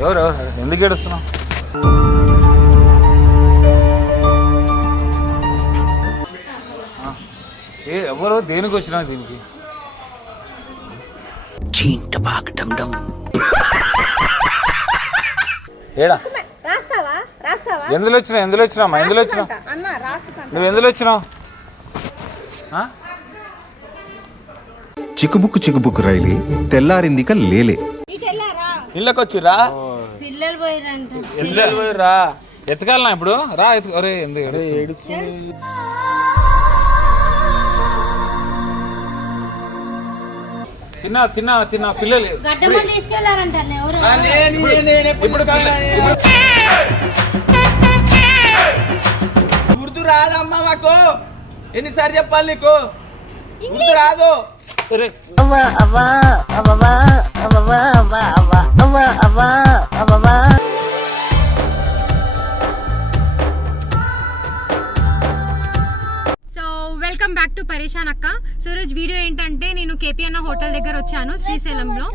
ఎవరు ఎందుకు ఏడుస్తున్నావు? ఎవరు దేనికి వచ్చినా దీనికి? ఏడా ఎందులో వచ్చినావు? ఎందులో వచ్చినావు? ఎందులో వచ్చినావు? నువ్వు ఎందులో వచ్చినావు? చిక్కుబుక్కు రైలే తెల్లారిందిక లేలే. ఇళ్ళకి వచ్చిరా పోయిరా ఎత్తుకాలనా ఇప్పుడు రా అరే ఎందుకు ఏడుస్తుంది? తిన్నా తిన్నా తిన్నా పిల్లలు గుర్తు రాదమ్మా మాకు, ఎన్నిసార్లు చెప్పాలి నీకు? గుర్తు రాదు. వెల్కమ్ బ్యాక్ టు పరేషాన్ అక్క. సో ఈరోజు వీడియో ఏంటంటే నేను కేపీఎన్ హోటల్ దగ్గర వచ్చాను శ్రీశైలంలో.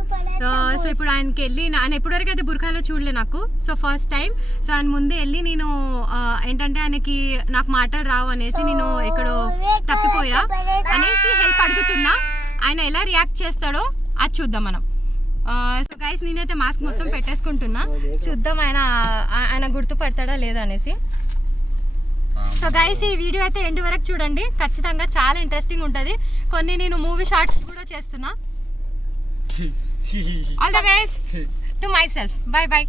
సో ఇప్పుడు ఆయనకి వెళ్ళి ఆయన ఎప్పటివరకు అయితే బుర్ఖాలో చూడలే నాకు, సో ఫస్ట్ టైం. సో ఆయన ముందే వెళ్ళి నేను ఏంటంటే ఆయనకి నాకు మాటలు రావు అనేసి నేను ఎక్కడో తప్పిపోయా అనేసి హెల్ప్ అడుగుతున్నా. ఆయన ఎలా రియాక్ట్ చేస్తాడో అది చూద్దాం మనం. సో గైస్ నేనైతే మాస్క్ మొత్తం పెట్టేసుకుంటున్నా, చూద్దాం ఆయన గుర్తుపడతాడా లేదా అనేసి. సో గైస్ ఈ వీడియో అయితే ఎండ్ వరకు చూడండి, ఖచ్చితంగా చాలా ఇంట్రెస్టింగ్ ఉంటుంది. కొన్ని నేను మూవీ షార్ట్స్ కూడా చేస్తున్నా. All the best to my self. By by.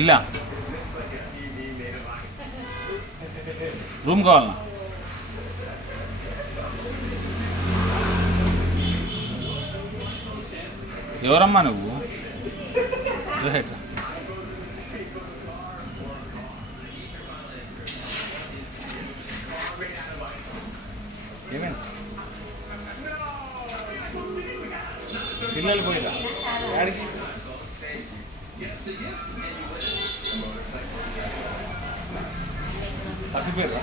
ఇల్లా రూమ్ కావాలన్నా? ఎవరమ్మా నువ్వు? ఏమేమి పిల్లలు పోయిరా యాడికి? తప్పిపోయిరా?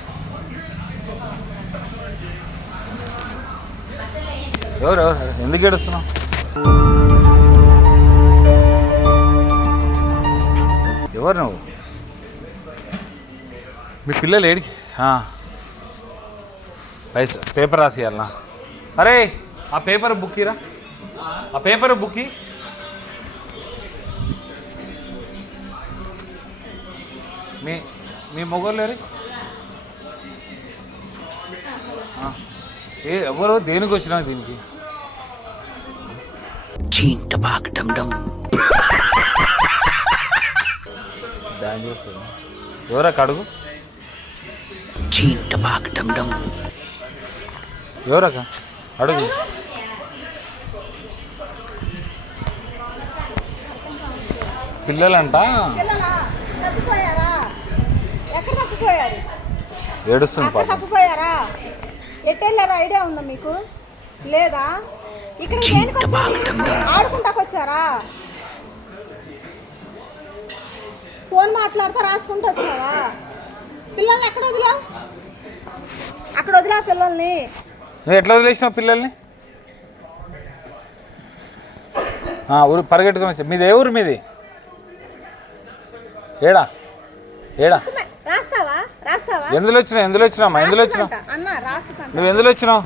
ఎవరు ఎందుకు ఏడుస్తున్నావు? ఎవరు నువ్వు? మీ పిల్లలు ఏడికి? పైసా పేపర్ రాసియాలనా? అరే ఆ పేపర్ బుక్కిరా, ఆ పేపర్ బుక్కి. మీ మొగోళ్ళు లేరు? ఎవరు దేనికి వచ్చినా దీనికి? ఎవరా కడుగు? ఎవరక్క అడుగు? పిల్లలంట ఏడుస్తుంది. ఎట్టెళ్ళారా ఐడియా ఉందా మీకు? లేదా ఇక్కడ ఆడుకుంటాకు వచ్చారా? ఫోన్ మాట్లాడుతా రాసుకుంటూ వచ్చావా? పిల్లల్ని ఎక్కడ వదిలా? అక్కడ వదిలా పిల్లల్ని. నువ్వు ఎట్లా వదిలేసినావు పిల్లల్ని? ఊరు పరిగెట్టుకుని వచ్చా. మీది ఏ ఊరు? మీది ఏడా? ఏడా రాస్తావా? రాస్తావా? ఎందులో వచ్చినావు? ఎందులో వచ్చినావు? ఎందులో వచ్చినావు? అన్న రాస్తా. నువ్వు ఎందులో వచ్చినావు?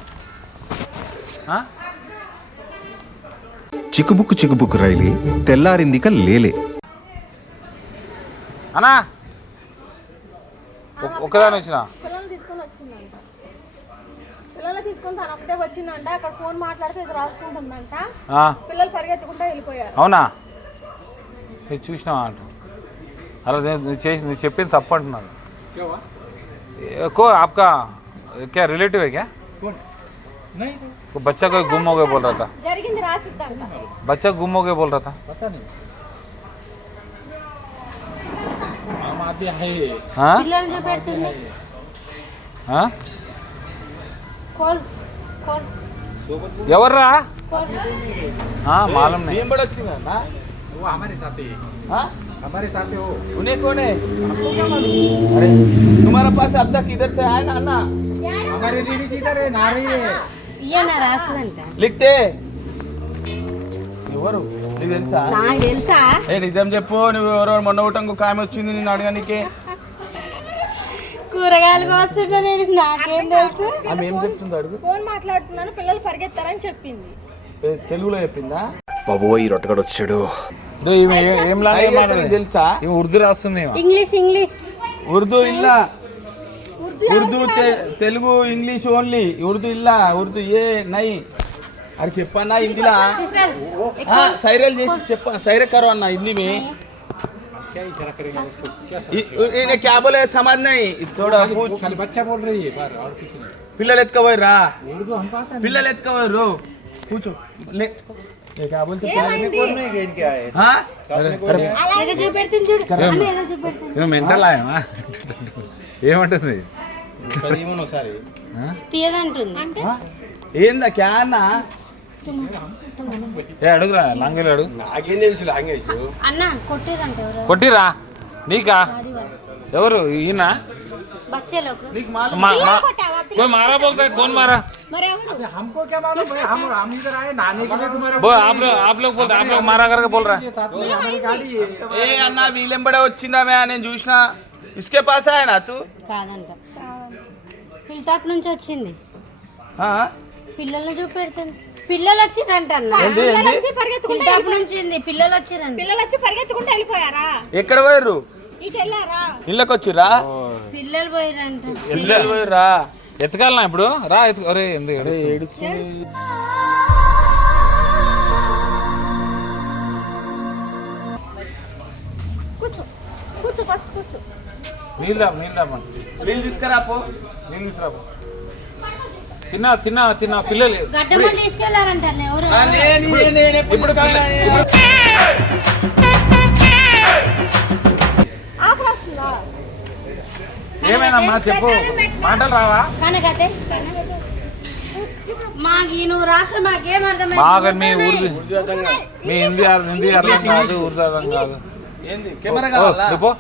చిక్కుబుక్కు రైలే తెల్లారిందిక లేలే. అన్నా ఒక్కదాని వచ్చినా? పిల్లల్ని తీసుకొని వచ్చిందంట. పిల్లల్ని తీసుకొని తను ఒకటే వచ్చిందంట. అక్కడ ఫోన్ మాట్లాడితే ఇది రాసుకుంటుందంట. పిల్లలు పరిగెత్తుకుంటా వెళ్ళిపోయారు. అవునా? నువ్వు చూసినావా అంట? అలా నువ్వు చెప్పింది తప్పు అంటున్నాను. आपका क्या रिलेटिव है क्या? नहीं, वो बच्चा कोई गुम हो गया बोल रहा था. बच्चा गुम हो गया बोल रहा था. पता नहीं. हम आप भी आए. हाँ? हाँ? कॉल. ఎవర్రా? మాలం नहीं. वो हमारे साथ ही. हाँ? उन्हें कौन है? अरे तुम्हारा पास अब तक इधर से आया ना अन्ना? हमारी लेडीज इधर है ना रही है ఇయ్య నా రాసిందంట लिखते ఎవరు నీకు తెలుసా? నాకు తెలుసా నిజం చెప్పు, నువ్వు ఎవరో మొన్న ఒకటంకు కామె వచ్చింది నేను అడగడానికి. కూరగాయలు కోస్తుంటే నేను నాకేం తెలుసు ఆమె ఏం చెప్తుంది అడుగు. ఫోన్ మాట్లాడుతున్నాను పిల్లలు పరిగెత్తారని చెప్పింది. తెలుగులో చెప్పిందా? బాబోయ్ రొట్టగడు వచ్చాడు. ఏం లాగా నీకు తెలుసా? ఉర్దూ రాస్తుంది ఈమె. ఇంగ్లీష్ ఉర్దూ ఇల్లా, ఉర్దూ తెలుగు ఇంగ్లీష్ ఓన్లీ, ఉర్దూ ఇల్లా, ఉర్దూ ఏ నై. అది చెప్పన్నా హిందీలా సిస్టర్ సైరల్ చేసి చెప్ప సైర కరో అన్న హిందీ में इन्हें क्या बोले समझ नहीं थोड़ा पूछ. खाली बच्चा बोल रही है पर और कुछ नहीं పిల్లలు ఎత్తుకోపోయి రా, उर्दू हम पाता పిల్లలు ఎత్తుకోపోయి రో కూర్చో లే क्या बोलते हाँ? ఏదో చూపెడుతుంది చూడు అన్న ఏదో చూపెడుతుంది ఈమె మెంటల్ ఆయమా ఏమంటుంది తీయదంటుంది ఏందా క్యా అన్నా? ఏ అడుగురా లాంగేలు అడుగు. అన్న కొట్టిరంట ఎవరు కొట్టిరా నీకా? ఎవరు ఈయన? బచ్చే లోకు నీకు మాలు कोई मारा बोलता है, कौन मारा? మరి ఎవరు? हमको क्या मालूम है हम इधर आए नहाने के लिए तुम्हारे वो आप लोग बोलते, आप लोग मारा करके बोल रहा है. साथ में हमारी गाड़ी है ఏ అన్నా వీలెంబడే వచ్చిందా మే నేను చూసిన ఇసుకే పాస్ ఆయనా తూ? కాదంట హిల్ టాప్ నుంచి వచ్చింది పిల్లల్ని చూపెడుతుంది పిల్లలు వచ్చిరంట అన్న పిల్లలు వచ్చి హిల్ పరిగెత్తుకుంటూ టాప్ నుంచి పిల్లలు వచ్చిరంట పిల్లలు వచ్చి పరిగెత్తుకుంటూ వెళ్ళిపోయారా? ఎక్కడ పోయారు? ఇటు వెళ్ళారా? ఇళ్ళకి వచ్చిర్రా? పిల్లలు పోయిరంట పిల్లలు పోయిర్రా? ఎత్తుకాలనా ఇప్పుడు రా ఎత్తు. అరే ఎందుకు కూర్చో కూర్చో ఫస్ట్ కూర్చో. నీళ్ళు రామ్మని నీళ్ళు తీసుకురా పో. నీళ్ళు తీసుకురాబో. తిన్నా పిల్లలు గడ్డమ్మ తీసుకెళ్లారంట అన్న ఎవరు నేను ఎప్పుడు ఆకలి వస్తుందా? ఏమైందమ్మా చెప్పు, మాటలు రావా? కనకతే మాకు నువ్వు రాష్ట్రం మాకేం మాకు మీ అర్థమైంది ఊరు మీ హిందీ అర్థం కాదు, ఉర్దూ అర్థం కాదు. ఏంది కెమెరా కావాలా? రేపో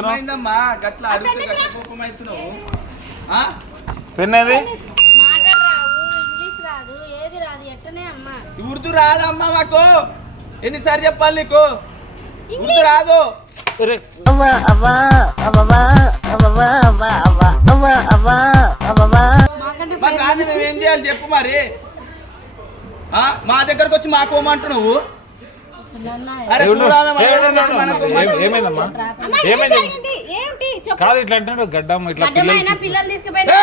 ఏమైందమ్మా గట్ల అడిగితే గట్ల కోపం అవుతున్నావు? పెన్ ఏది? మాటలు రావు ఇంగ్లీష్ రాదు ఏది రాదు ఎట్టనే అమ్మా ఉర్దూ రాదమ్మా మాకు, ఎన్నిసార్లు చెప్పాలి నీకు? ఉర్దూ రాదు. మాకంటే మాకు రాదు, నువ్వేం చేయాలి చెప్పు మరి. మా దగ్గరకు వచ్చి మాకు పోమంటున్నావు? అరే చూడాలి, మన దగ్గరకు వచ్చి మనకు పోమంటున్నావు. ఏమైందమ్మా? జరిగింది ఏంటి చెప్పు. కాదు ఇట్లా అంటున్నాడు గడ్డం ఇట్లా గడ్డమైనా పిల్లలు తీసుకుపోయినా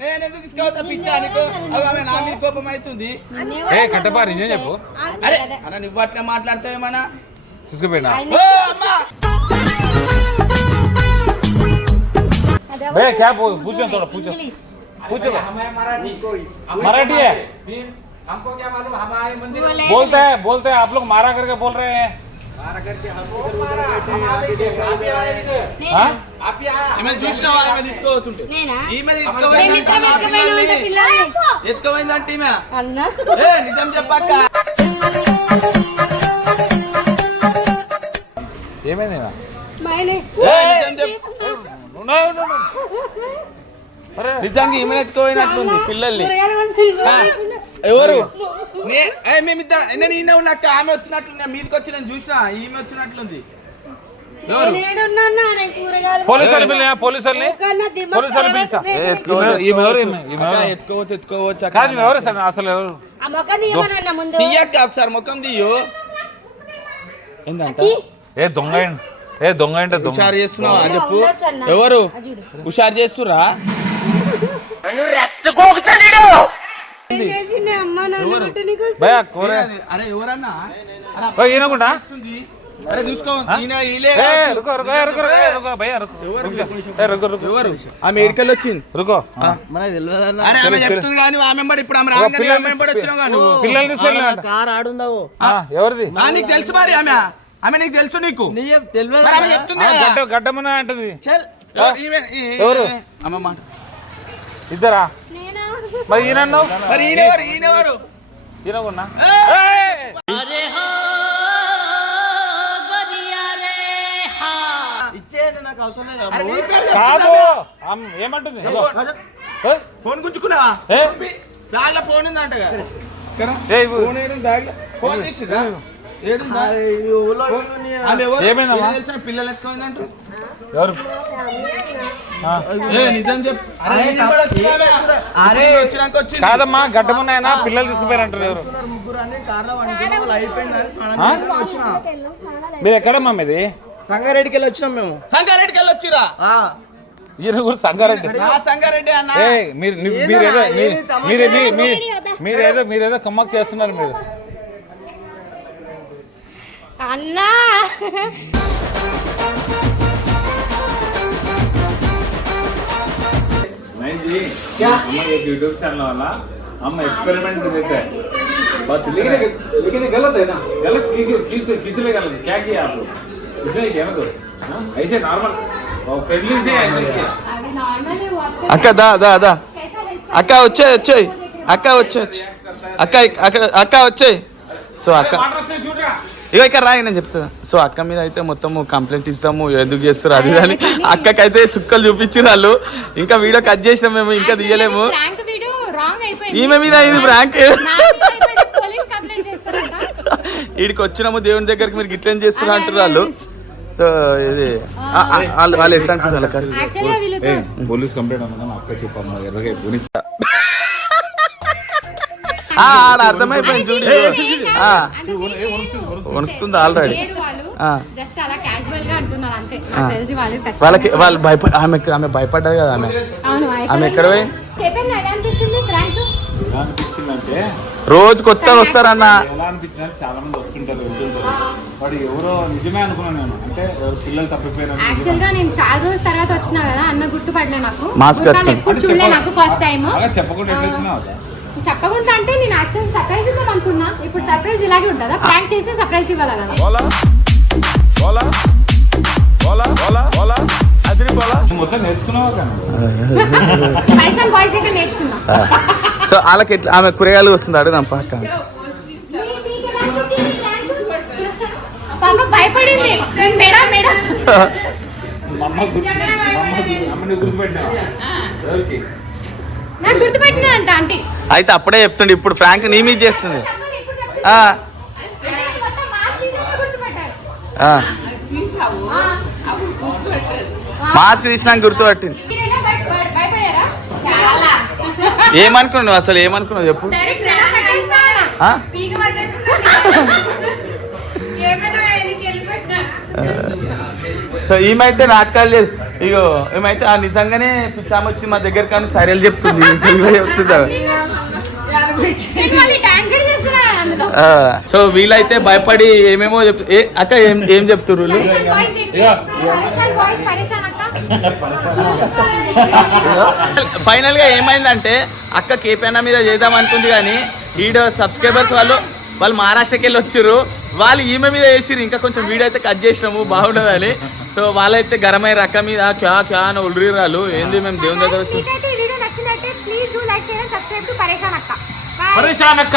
నేను ఎందుకు తీసుకెళ్తా పిచ్చా నీకు? ఆమె నా మీద కోపం అవుతుంది. కట్టపా నిజం చెప్పు. అరే అన్న నువ్వు అట్లా మాట్లాడతావేమన్నా? తీసుకుపోయినా ఓ అమ్మా भैया क्या पूछो थोड़ा पूछो पूछो मराठी है हमको क्या मालूम हम आए मंदिर बोलते हैं आप लोग मारा करके बोल रहे हैं. हाँ? ఈమె చూసినావా? ఈమె తీసుకోబోతుంటే నేనా ఈమె ఎత్తుకోపోయిందంటే ఈమె అన్న నిజం చెప్పాక ఏమైంది నిజం చెప్పు. నిజంగా ఈమె ఎత్తుకోపోయినట్లుంది పిల్లల్ని. ఎవరు? మేమిద్దరు నేను ఈయన నాకు ఆమె వచ్చినట్లు మీదకి వచ్చి నేను చూసినా ఈమె వచ్చినట్లుంది. పోలీసుల్ని ఎత్తుకోవచ్చు కాదు ఎవరు సార్ అసలు ఎవరు? తీయక్క ఒకసారి ముఖం తీయు. ఏంటంట దొంగ అంటే దొంగ హుషారు చేస్తున్నావా అని చెప్పు. ఎవరు హుషారు చేస్తురా? భయ్యా కోరే అరే ఎవరన్నా? ఈయనకుండా అరే చూసుకో ఎవరు? ఆమె ఎడికెళ్ళి వచ్చింది. రుకో అరే ఆమె చెప్తుంది కానీ ఆమె ఇప్పుడు ఆమె రాగానే ఆమె వచ్చినావు కానీ పిల్లల్ని ఎవరిది? నీకు తెలుసు మరి ఆమె నీకు తెలుసు నీకు మరి ఆమె చెప్తుంది కదా. గడ్డమని అంటది. ఎవరు ఆమె మాట ఇద్దరా? మరి ఈయన మరి ఈయనెవరు? ఈయనకున్నా నాకు అవసరం లేదు. కాదు ఏమంటుంది ఫోన్ గుంజుకున్నావా? ఏ? బ్యాగ్ లో ఫోన్ ఉంది అంటగా. ఏ ఇవ్వు. ఫోన్ ఏడు బ్యాగ్ లో ఫోన్ తీసిందా? ఏడుందా? ఆమె ఎవరు? ఏమైందమ్మా? ఏం తెలుసా? పిల్లలు ఎత్తుకోయిందంట. ఎవరు నిజం చెప్పు. అరే వచ్చినాక వచ్చింది. కాదమ్మా గడ్డమున్నాయన పిల్లలు తీసుకుపోయారంటారు ఎవరు మీరు ఎక్కడమ్మా మీది సంగారెడ్డికి వెళ్ళి వచ్చినాం మేము. సంగారెడ్డికి వెళ్ళి వచ్చిరా? ఈయన కూడా సంగారెడ్డి సంగారెడ్డి అన్న. మీరేదో కమ్మక్ చేస్తున్నారు మీరు అన్నా यूट्यूब चैनल वाला हम एक्सपेरिमेंट देते हैं बस लेकिन गलत है ना गलत किस लिए गलत क्या किया आप लोग इसलिए क्या मतलब ऐसे नॉर्मल फ्रेंडली से ऐसे किया అక్క దా దా దా అక్క వచ్చాయి అక్క వచ్చాయి అక్క వచ్చాయి. సో అక్క ఇగో ఇక్కడ రాయి నేను చెప్తా. సో అక్క మీద అయితే మొత్తం కంప్లైంట్ ఇస్తాము ఎందుకు చేస్తారు అది అని. అక్కకైతే సుక్కలు చూపించారు వాళ్ళు. ఇంకా వీడియో కట్ చేసినాం మేము, ఇంకా తీయలేము. ఈమె మీద ఇది ప్రాంక్. వీడికి వచ్చినాము దేవుని దగ్గరికి మీరు గిట్లేం చేస్తున్నారు అంటారు వాళ్ళు. సో ఇది వాళ్ళు ఎట్లా అంటున్నారు పోలీస్ కంప్లైంట్ అన్నా అక్క చెప్పమ్మా ఎర్రగా ఆడ అర్థమైపోయింది చూడు. వణుకుతుంది ఆల్రెడీ. వాళ్ళకి వాళ్ళు ఆమె భయపడ్డది కదా. ఆమె ఎక్కడ పోయి అనిపించిందంటే రోజు కొత్తగా వస్తారన్న. ఎలా అనిపించింది చాలా మంది వస్తుంటారు వెళ్తుంటారు వాడు ఎవరో నిజమే అనుకున్నాను నేను. అంటే పిల్లలు తప్పిపోయారు. యాక్చువల్ గా నేను చాలా రోజుల తర్వాత వచ్చినా కదా అన్న గుర్తుపడలే నాకు. మాస్క్ ఎప్పుడు చూడలే నాకు ఫస్ట్ టైం. అలా చెప్పకుండా ఎట్లా వచ్చినావు చెప్పకుండా అంటే నేను యాక్చువల్ సర్ప్రైజ్ ఇద్దాం అనుకున్నా. ఇప్పుడు సర్ప్రైజ్ ఇలాగే ఉంటుందా? ప్రాంక్ చేసి సర్ప్రైజ్ ఇవ్వాలి కదా. మొత్తం నేర్చుకున్నావా కానీ పైసల్ బాయ్స్ దగ్గర నేర్చుకున్నా. సో వాళ్ళకి ఎట్లా ఆమె కూరగాయలు వస్తుంది అడుగుదాం పక్క. పాప భయపడింది. మేడం అమ్మని గుర్తుపెట్టినావా ఎవరికి నాకు గుర్తుపెట్టినా అంట ఆంటీ. అయితే అప్పుడే చెప్తుండే ఇప్పుడు ఫ్రాంక్ నీ మీద చేస్తుంది. మాస్క్ తీసినాక గుర్తుపట్టింది. ఏమనుకున్నావు అసలు ఏమనుకున్నావు చెప్పు. సో ఈమైతే నాటకాలు లేదు. ఇగో ఏమైతే నిజంగానే పిచ్చామ వచ్చి మా దగ్గర కానీ సరేలు చెప్తుంది చెప్తుంది. సో వీళ్ళైతే భయపడి ఏమేమో అక్క ఏం చెప్తుర్రు. ఫైనల్ గా ఏమైందంటే అక్క కేపీఎన్ మీద చేద్దాం అనుకుంది కానీ ఈడ సబ్స్క్రైబర్స్ వాళ్ళు మహారాష్ట్రకి వెళ్ళి వచ్చారు. వాళ్ళు ఈమె మీద వేసిరు. ఇంకా కొంచెం వీడియో అయితే కట్ చేసినాము బాగుండదని. సో వాళ్ళైతే గరమై రక్క మీద క్యా అని ఉల్లిరాలు ఏంది మేము దేవుని దగ్గర వచ్చి పరేషాన్ అక్క